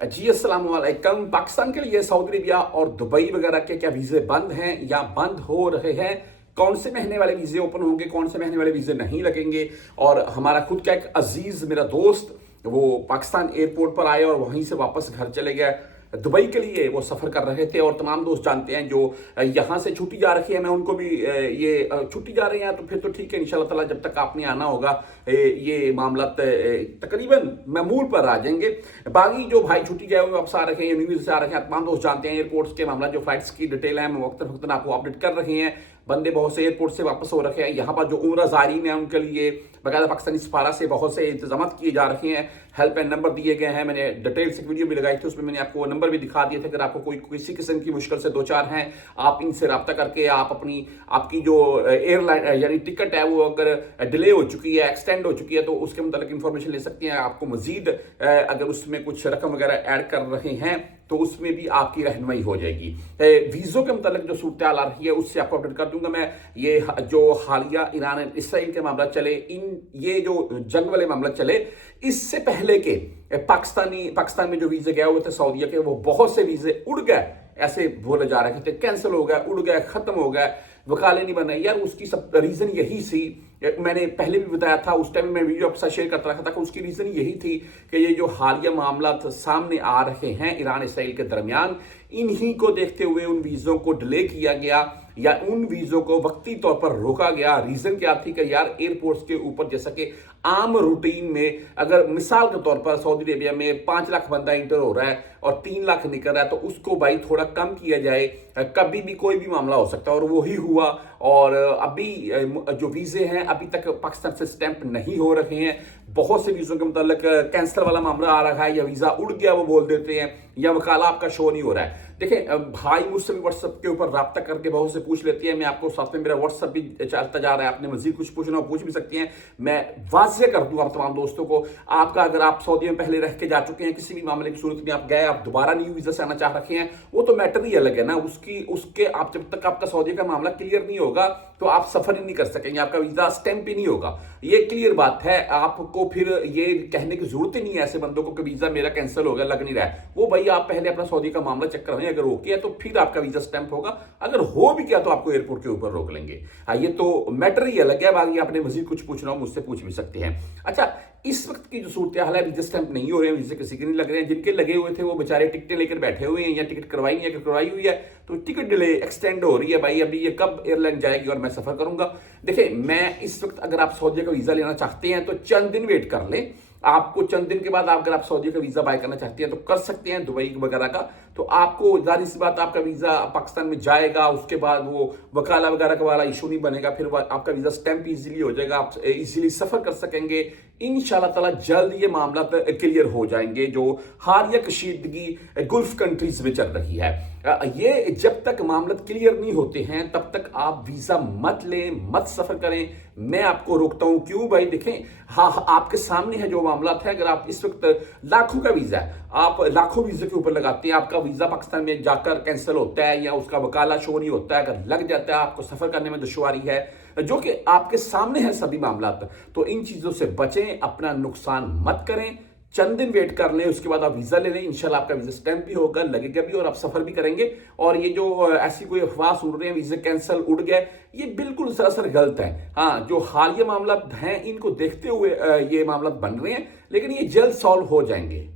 जी अस्सलाम वालेकुम। पाकिस्तान के लिए सऊदी अरेबिया और दुबई वगैरह के क्या वीज़े बंद हैं या बंद हो रहे हैं? कौन से महीने वाले वीज़े ओपन होंगे, कौन से महीने वाले वीज़े नहीं लगेंगे? और हमारा खुद का एक अजीज़ मेरा दोस्त वो पाकिस्तान एयरपोर्ट पर आए और वहीं से वापस घर चले गए। दुबई के लिए वो सफ़र कर रहे थे और तमाम दोस्त जानते हैं जो यहाँ से छुट्टी जा रखी है, मैं उनको भी ये छुट्टी जा रहे हैं तो फिर तो ठीक है, इंशाल्लाह ताला जब तक आपने आना होगा ये मामला तकरीबन महमूल पर आ जाएंगे। बाकी जो भाई छुट्टी गए हुए वापस आ रखे हैं, न्यूज़ से आ रखे हैं, तमाम दोस्त जानते हैं एयरपोर्ट्स के मामला, जो फ्लाइट्स की डिटेल है हम वक्तन वक्तन आपको अपडेट कर रहे हैं। बंदे बहुत से एयरपोर्ट से वापस हो रखे हैं। यहाँ पर जो उम्रा ज़ायरीन है उनके लिए बकायदा पाकिस्तानी सफारत से बहुत से इंतजाम किए जा रहे हैं। हेल्पलाइन नंबर दिए गए हैं, मैंने डिटेल से वीडियो भी लगाई थी, उसमें मैंने आपको नंबर भी दिखा दिए थे। अगर आपको कोई किसी किस्म की मुश्किल से दो चार हैं, आप इनसे रब्ता करके आप आपकी जो एयरलाइन यानी टिकट है वो अगर डिले हो चुकी है, एक्सटेंड हो चुकी है, तो उसके मुताबिक इंफॉर्मेशन ले सकते हैं। आपको मजीद अगर उसमें कुछ रकम वगैरह ऐड कर रहे हैं तो उसमें भी आपकी रहनुमाई हो जाएगी। वीज़ों के मुताबिक जो सूरत हाल आ रही है उससे आपको अपडेट कर दूंगा मैं। ये जो हालिया ईरान इसराइल के मामला चले, ये जो जंग वाले मामला चले, इससे पहले के पाकिस्तान में जो वीज़े गए हुए थे सऊदीया के, वो बहुत से वीज़े उड़ गए, ऐसे बोले जा रहे थे, कैंसिल हो गए, उड़ गए, खत्म हो गए, वकाले नहीं बन रहे। यार उसकी सब रीज़न यही थी, मैंने पहले भी बताया था, उस टाइम मैं वीडियो आपके साथ शेयर करता रखा था कि उसकी रीज़न यही थी कि ये जो हालिया मामला सामने आ रहे हैं ईरान इसराइल के दरमियान, इन्हीं को देखते हुए उन वीज़ों को डिले किया गया या उन वीज़ों को वक्ती तौर पर रोका गया। रीज़न क्या थी कि यार एयरपोर्ट्स के ऊपर जैसा कि आम रूटीन में अगर मिसाल के तौर पर सऊदी अरेबिया में 5 लाख बंदा इंटर हो रहा है और 3 लाख निकल रहा है, तो उसको भाई थोड़ा कम किया जाए, कभी भी कोई भी मामला हो सकता है, और वही हुआ। और अभी जो वीज़े हैं अभी तक पाकिस्तान से स्टैंप नहीं हो रहे हैं। बहुत से वीज़ों के मुताल्लिक कैंसर वाला मामला आ रहा है, या वीज़ा उड़ गया वो बोल देते हैं, या वकाला आपका शो नहीं हो रहा है। देखिए भाई मुझसे भी व्हाट्सएप के ऊपर रब्ता करके बहुत से पूछ लेती है, मैं आपको साथ में मेरा व्हाट्सएप भी चलता जा रहा है, आपने मजीद कुछ पूछना हो पूछ भी सकती हैं। मैं वाज़े कर दूं आप तमाम दोस्तों को, आपका अगर आप सऊदी में पहले रह के जा चुके हैं, किसी भी मामले की सूरत में आप गए, आप दोबारा न्यू वीज़ा से आना चाह रखे हैं, वो तो मैटर ही अलग है ना। उसके आप जब तक आपका सऊदी का मामला क्लियर नहीं होगा तो आप सफर ही नहीं कर सकेंगे, आपका वीज़ा स्टैंप ही नहीं होगा। ये क्लियर बात है, आपको फिर ये कहने की जरूरत ही नहीं है ऐसे बंदों को कि वीज़ा मेरा कैंसिल हो गया, लग नहीं रहा है। वो भाई आप पहले अपना सऊदी का मामला चेक करें, अगर ओके है तो फिर आपका वीज़ा स्टैंप होगा, अगर हो भी क्या तो आपको एयरपोर्ट के ऊपर रोक लेंगे। हाँ, ये तो मैटर ही अलग है। बाकी आपने मजीद कुछ पूछना हो मुझसे पूछ भी सकते हैं। अच्छा, इस वक्त की जो सूरत हाल है, वीज़ा स्टैंप नहीं हो रहे हैं, वीज़े किसी के नहीं लग रहे हैं। जिनके लगे हुए थे वो बेचारे टिकटें लेकर बैठे हुए हैं, या टिकट करवाई नहीं है, अगर करवाई हुई है तो टिकट डिले एक्सटेंड हो रही है। भाई अभी ये कब एयरलाइन जाएगी और मैं सफ़र करूंगा। देखिए मैं इस वक्त अगर आप सऊदी का वीज़ा लेना चाहते हैं तो चंद दिन वेट कर लें। आपको चंद दिन के बाद अगर आप सऊदी का वीज़ा बाय करना चाहते हैं तो कर सकते हैं, दुबई वगैरह का। तो आपको जाहिर सी बात, आपका वीज़ा पाकिस्तान में जाएगा, उसके बाद वो वकाला वगैरह का वाला इशू नहीं बनेगा, फिर आपका वीज़ा स्टैंप इजीली हो जाएगा, आप इजीली सफ़र कर सकेंगे। इंशाल्लाह ताला जल्द ये मामला क्लियर हो जाएंगे जो हालिया कशीदगी गुल्फ कंट्रीज में चल रही है। ये जब तक मामला क्लियर नहीं होते हैं तब तक आप वीज़ा मत लें, मत सफ़र करें। मैं आपको रोकता हूं, क्यों भाई? देखें, हाँ आपके सामने है जो मामला है। अगर आप इस वक्त लाखों का वीज़ा है, आप लाखों वीज़े के ऊपर लगाते हैं, आपका वीज़ा पाकिस्तान में जाकर कैंसिल होता है या उसका वकाला शो नहीं होता है, अगर लग जाता है, आपको सफ़र करने में दुश्वारी है, जो कि आपके सामने है सभी मामला, तो इन चीज़ों से बचें, अपना नुकसान मत करें। चंद दिन वेट कर लें, उसके बाद आप वीज़ा ले लें, इंशाल्लाह आपका वीज़ा स्टैंप भी होगा, लगेगा भी, और आप सफ़र भी करेंगे। और ये जो ऐसी कोई अफवाह सुन रहे हैं वीज़े कैंसिल उड़ गए, ये बिल्कुल सरासर गलत है। हाँ, जो हालिया मामला हैं इनको देखते हुए ये मामला बन रहे हैं, लेकिन ये जल्द सॉल्व हो जाएंगे।